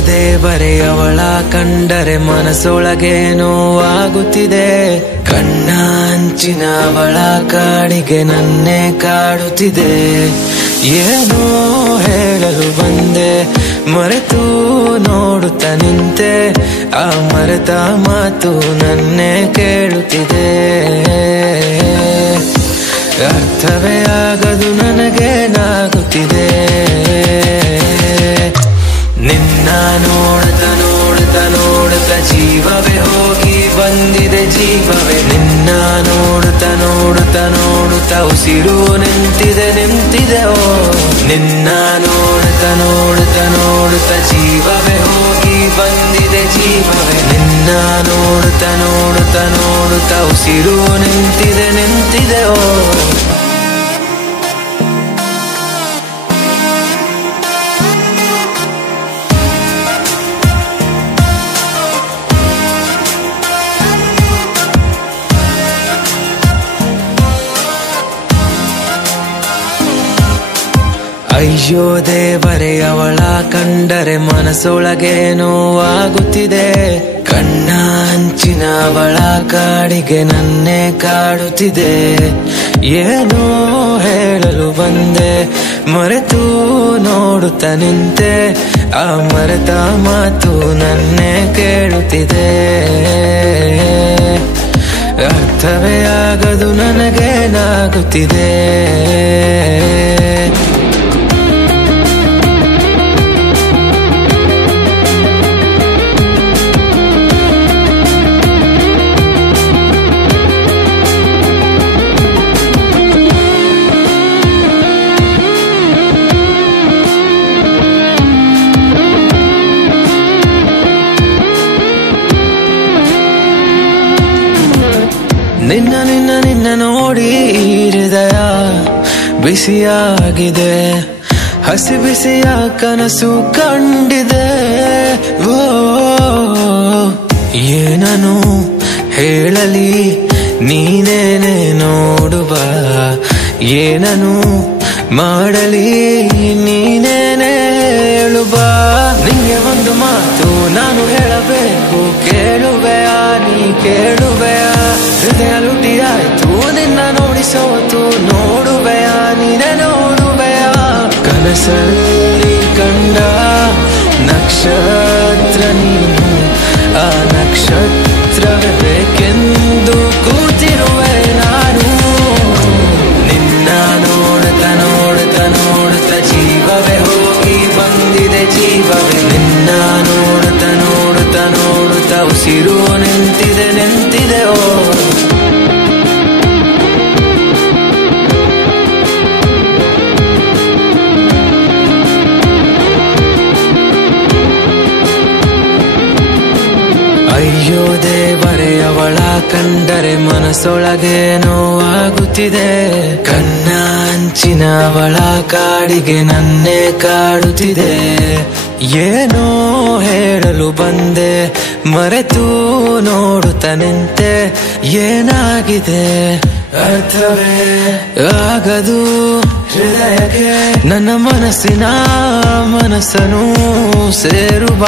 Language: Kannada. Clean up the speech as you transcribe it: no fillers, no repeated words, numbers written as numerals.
ದೇವರೇ ಅವಳ ಕಂಡರೆ ಮನಸ್ಸೊಳಗೆ ನೋವಾಗುತ್ತಿದೆ. ಕಣ್ಣ ಅಂಚಿನ ಅವಳ ಕಾಡಿಗೆ ನನ್ನೇ ಕಾಡುತ್ತಿದೆ. ಏನೋ ಹೇಳಲು ಬಂದೆ ಮರೆತು ನೋಡುತ್ತ ನಿಂತೆ. ಆ ಮರೆತ ಮಾತು ನನ್ನೇ ಕೇಳುತ್ತಿದೆ. ಅರ್ಥವೇ ಆಗದು ನನಗೆ ನಾಗುತ್ತಿದೆ. ನಿನ್ನ ನೋಡುತ್ತ ನೋಡುತ್ತ ನೋಡುತ್ತ ಜೀವವೇ ಹೋಗಿ ಬಂದಿದೆ ಜೀವವೇ. ನಿನ್ನ ನೋಡುತ್ತ ನೋಡುತ್ತ ನೋಡುತ್ತ ಉಸಿರು ನಿಂತಿದೆ ನಿಂತಿದೆ ಓ. ನಿನ್ನ ನೋಡುತ್ತ ನೋಡುತ್ತ ನೋಡುತ್ತ ಜೀವವೇ ಹೋಗಿ ಬಂದಿದೆ ಜೀವವೇ. ನಿನ್ನ ನೋಡುತ್ತ ನೋಡುತ್ತ ನೋಡುತ್ತ ಉಸಿರು ನಿಂತಿದೆ ನಿಂತಿದೆ ಓ. ಅಯ್ಯೋ ದೇವರೇ ಅವಳ ಕಂಡರೆ ಮನಸ್ಸೊಳಗೆ ನೋವಾಗುತ್ತಿದೆ. ಕಣ್ಣ ಅಂಚಿನ ಅವಳ ಕಾಡಿಗೆ ನನ್ನೇ ಕಾಡುತ್ತಿದೆ. ಏನೋ ಹೇಳಲು ಬಂದೆ ಮರೆತು ನೋಡುತ್ತ ನಿಂತೆ. ಆ ಮರೆತ ಮಾತು ನನ್ನೇ ಕೇಳುತ್ತಿದೆ. ಅರ್ಥವೇ ಆಗದು ನನಗೆ ನಾಗುತ್ತಿದೆ. ನಿನ್ನ ನಿನ್ನ ನಿನ್ನ ನೋಡಿ ಹೃದಯ ಬಿಸಿಯಾಗಿದೆ. ಹಸಿ ಬಿಸಿಯ ಕನಸು ಕಂಡಿದೆ. ಓ ಏನನು ಹೇಳಲಿ ನೀನೇನೆ ನೋಡುವ. ಏನನು ಮಾಡಲಿ ನೀನೇನೆ ಹೇಳುವ. ನಿಂಗೆ ಒಂದು ಮಾತು ನಾನು ಹೇಳಬೇಕು ಕೇಳುವೆಯಾ ನೀ ಕೇಳುವೆಯಾ. ಹೃದಯ ಲುಟಿಯಾಯ್ತು ನಿನ್ನ ನೋಡಿ ಸೋತು ನೋಡುವೆಯಾ ನೀನೆ ನೋಡುವೆಯಾ. ಕನಸಲ್ಲಿ ಕಂಡ ನಕ್ಷತ್ರ ನೀನು. ಆ ನಕ್ಷತ್ರವೇ ಬೇಕೆಂದು ಕೂತಿರುವೆ ನಾನು. ನಿನ್ನ ನೋಡುತ್ತ ನೋಡುತ್ತ ನೋಡುತ್ತ ಜೀವವೇ ಹೋಗಿ ಬಂದಿದೆ ಜೀವವೇ. ನಿನ್ನ ನೋಡುತ್ತ ನೋಡುತ್ತ ನೋಡುತ್ತ ಉಸಿರು ನಿಂತಿದೆ ನಿಂತಿದೆ ಓ. ಅಯ್ಯೋ ದೇವರೇ ಅವಳ ಕಂಡರೆ ಮನಸ್ಸೊಳಗೆ ನೋವಾಗುತ್ತಿದೆ. ಕಣ್ಣ ಅಂಚಿನ ಅವಳ ಕಾಡಿಗೆ ನನ್ನೇ ಕಾಡುತ್ತಿದೆ. ಏನೋ ಹೇಳಲು ಬಂದೆ ಮರೆತು ನೋಡುತ್ತ ನಿಂತೆ. ಏನಾಗಿದೆ ಅರ್ಥವೇ ಆಗದು ಹೃದಯಕ್ಕೆ. ನನ್ನ ಮನಸ್ಸನ್ನು ಸೇರುವ